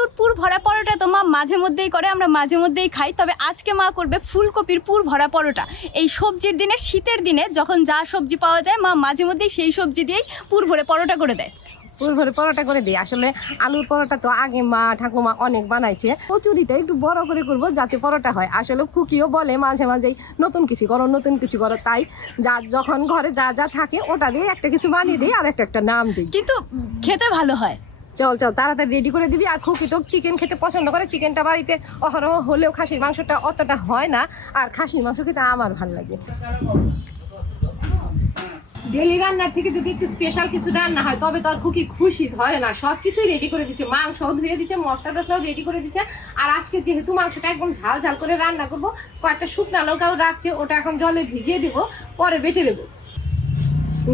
আলুর পুর ভরা পরোটা তো মা মাঝে মধ্যেই করে আমরা মাঝে মধ্যেই খাই। তবে আজকে মা করবে ফুলকপির পুর ভরা পরোটা। এই সবজির দিনে শীতের দিনে যখন যা সবজি পাওয়া যায় মা মাঝে মধ্যেই সেই সবজি দিয়েই পুর ভরে পরোটা করে দেয়। পুর ভরে পরোটা করে দিই। আসলে আলুর পরোটা তো আগে মা ঠাকুমা অনেক বানাইছে। কচুরিটা একটু বড় করে করব যাতে পরোটা হয়। আসলে খুকিও বলে মাঝে মাঝেই নতুন কিছু করো নতুন কিছু করো। তাই যা যখন ঘরে যা যা থাকে ওটা দিয়ে একটা কিছু বানিয়ে দিই আর একটা একটা নাম দিই। কিন্তু খেতে ভালো হয়। চল চল, তাড়াতাড়ি রেডি করে দিবি। আর খুকি তো চিকেন খেতে পছন্দ করে। চিকেনটা বাড়িতে অহরহ হলেও খাসির মাংসটা অতটা হয় না। আর খাসির মাংস খেতে আমার ভালো লাগে। ডেলি রান্নার থেকে যদি একটু স্পেশাল কিছু রান্না হয়, তবে তো আর খুকি খুশি ধরে না। সব কিছুই রেডি করে দিচ্ছে মাংসও ধুয়ে দিচ্ছে মশলা টসলাও রেডি করে দিচ্ছে আর আজকে যেহেতু মাংসটা একদম ঝাল ঝাল করে রান্না করব, কয়েকটা শুকনা লঙ্কাও রাখছে, ওটা এখন জলে ভিজিয়ে দেবো, পরে বেটে দেবো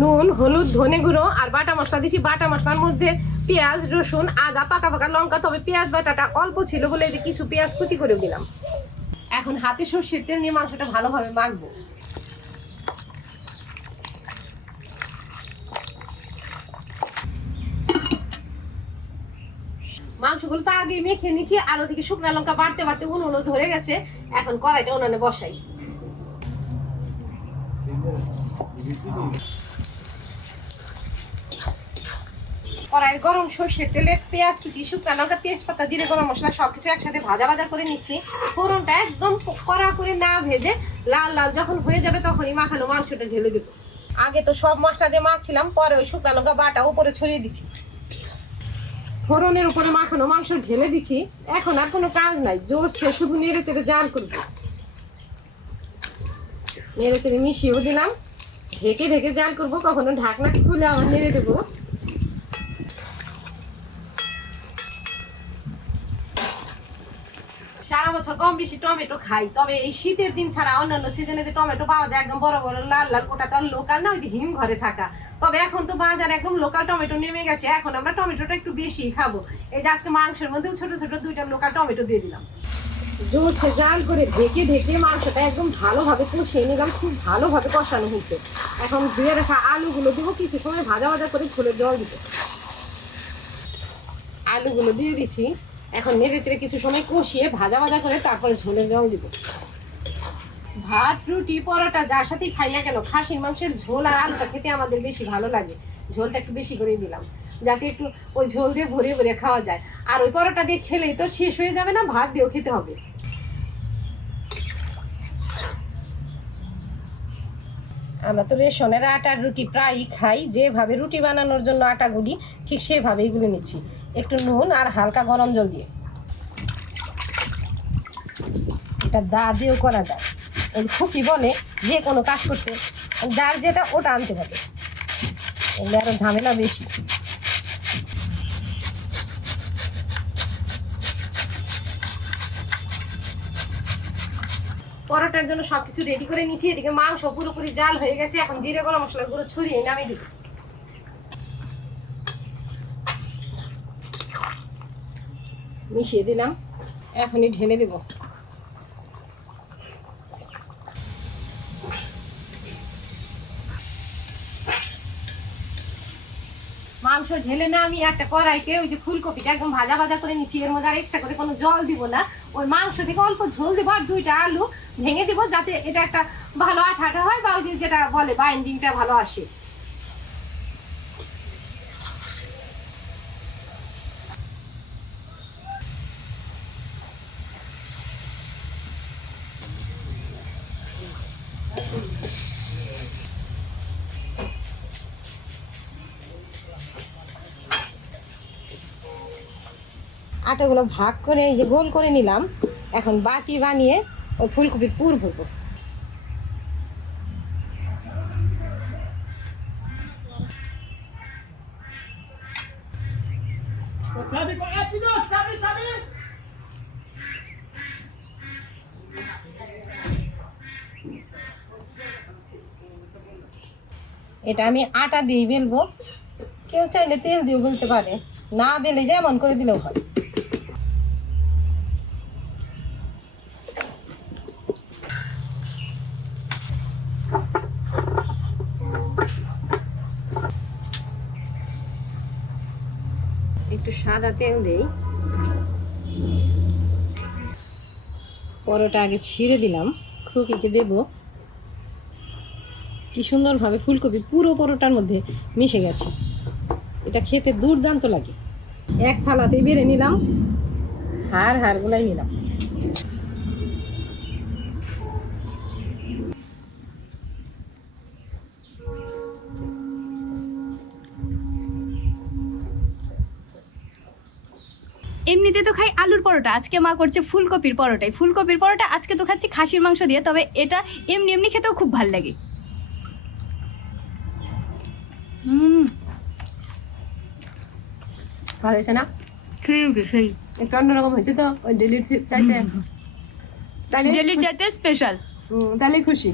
নুন, হলুদ, ধনে গুঁড়ো আর বাটা মশলা দিছি। বাটা মশলার মধ্যে পেঁয়াজ, রসুন, আদা, পাকা পাকা লঙ্কা, তবে পেঁয়াজ বাটাটা অল্প ছিল বলে যে কিছু পেঁয়াজ কুচি করে দিলাম। এখন হাতে সর্ষের তেল নিয়ে মাংসটা ভালোভাবে মাখবো। মাংসগুলো তো আগে মেখে নিচ্ছি আর ওদিকে শুকনা লঙ্কা বাড়তে বাড়তে উনুনও ধরে গেছে। এখন কড়াইটা উনানে বসাই। কড়াইয়ের গরম সর্ষের তেলে পেঁয়াজ কুচি, শুকনা লঙ্কা, তেজপাতা, জিরে, গরম মশলা সবকিছু একসাথে ভাজা ভাজা করে নিচ্ছি। ফোড়নটা একদম কড়া করে না ভেজে লাল লাল যখন হয়ে যাবে তখনই মাখানো মাংসটা ঢেলে দেবো। আগে তো সব মশলা দিয়ে মাখছিলাম, পরে ওই শুকনা লঙ্কা বাটা উপরে ছড়িয়ে দিছি। ফোড়নের উপরে মাখানো মাংস ঢেলে দিছি, এখন আর কোনো কাজ নাই জোর জোরছে শুধু নেড়ে চেড়ে জাল করব। নেড়ে চেড়ে মিশিয়েও দিলাম, ঢেকে ঢেকে জাল করব, কখনো ঢাকনা খুলে আবার নেড়ে দেবো। সারা বছর কম বেশি টমেটো খাই। তবে এই শীতের দিন ছাড়া অন্যান্য সিজনে যে টমেটো পাওয়া যায় একদম বড় বড় লাল লাল ওটা তো লোকাল না, ওই যে হিম ঘরে থাকা। তবে এখন তো বাজারে একদম লোকাল টমেটো নেমে গেছে, এখন আমরা টমেটোটা একটু বেশি খাব। এই যে আজকে মাংসের মধ্যেও ছোট ছোট দুইটা লোকাল টমেটো দিয়ে দিলাম। জোরসে জাল করে ঢেকে ঢেকে মাংসটা একদম ভালোভাবে কষিয়ে নিলাম, খুব ভালোভাবে কষানো হয়েছে। এখন ধুয়ে রাখা আলুগুলো দেবো, কিছু সময় ভাজা ভাজা করে ফুলের জল দিতে আলুগুলো দিয়ে দিছি। এখন নেড়ে চেড়ে কিছু সময় কষিয়ে ভাজা ভাজা করে তারপরে ঝোলে জল দিব। ভাত, রুটি, পরোটা, যার সাথেই খাই না কেন, খাসির মাংসের ঝোল আর আলুটা খেতে আমাদের বেশি ভালো লাগে। ঝোলটা একটু বেশি করে দিলাম, যাতে একটু ওই ঝোল দিয়ে ভরে ভরে খাওয়া যায়। আর ওই পরোটা দিয়ে খেলেই তো শেষ হয়ে যাবে না, ভাত দিয়েও খেতে হবে। আমরা তো রেশনের আটার রুটি প্রায়ই খাই। যেভাবে রুটি বানানোর জন্য আটা গুলি, ঠিক সেভাবে এগুলো নিচ্ছি। একটু নুন আর হালকা গরম জল দিয়ে। এটা দা দিয়েও করা যায়। এই খুকি বলে যে কোনো কাজ করতে, যার যেটা, ওটা আনতে পারে। এগুলো আরও ঝামেলা বেশি। পরোটার জন্য সবকিছু রেডি করে নিয়েছি। এদিকে মাংস পুরোপুরি জাল হয়ে গেছে। এখন জিরে গরম মশলা গুঁড়ো ছড়িয়ে নামিয়ে দিব। মিশিয়ে দিলাম। এখনই ঢেলে দেব। মাংস ঢেলে না আমি একটা কড়াইতে ওই যে ফুলকপিটা একদম ভাজা ভাজা করে নিচ্ছি। এর মধ্যে আর এক্সট্রা করে কোনো জল দিব না। ওই মাংস থেকে অল্প ঝোল দেবো আর দুইটা আলু। ভেঙে দিব যাতে এটা একটা ভালো আঠা আঠা হয় বা ওই যেটা বলে বাইন্ডিংটা ভালো আসে। আটাগুলো ভাগ করে এই যে গোল করে নিলাম। এখন বাটি বানিয়ে ওই ফুলকপির পুর ভরবো। এটা আমি আটা দিয়ে বেলবো। কেউ চাইলে তেল দিয়ে বলতে পারে। না বেলে যেমন করে দিলেও হয়। একটু সাদা তেল দেই। পরোটা আগে ছিঁড়ে দিলাম খুকিকে দেব। কি সুন্দরভাবে ফুলকপি পুরো পরোটার মধ্যে মিশে গেছে। এটা খেতে দুর্দান্ত লাগে। এক থালাতেই বেড়ে নিলাম, হাড় হাড়গুলাই নিলাম। এমনিতে তো খাই আলুর পরোটা। আজকে মা করছে ফুলকপির পরোটাই। ফুলকপির পরোটা আজকে তো খাচ্ছি খাসির মাংস দিয়ে তবে এটা এমনি এমনি খেতেও খুব ভালো লাগে। হুম ভালো হয়েছে না? একটু অন্যরকম হয়েছে তো ওই ডেলির চাইতে। ডেলির চাইতে স্পেশাল হুম, তাহলে খুশি।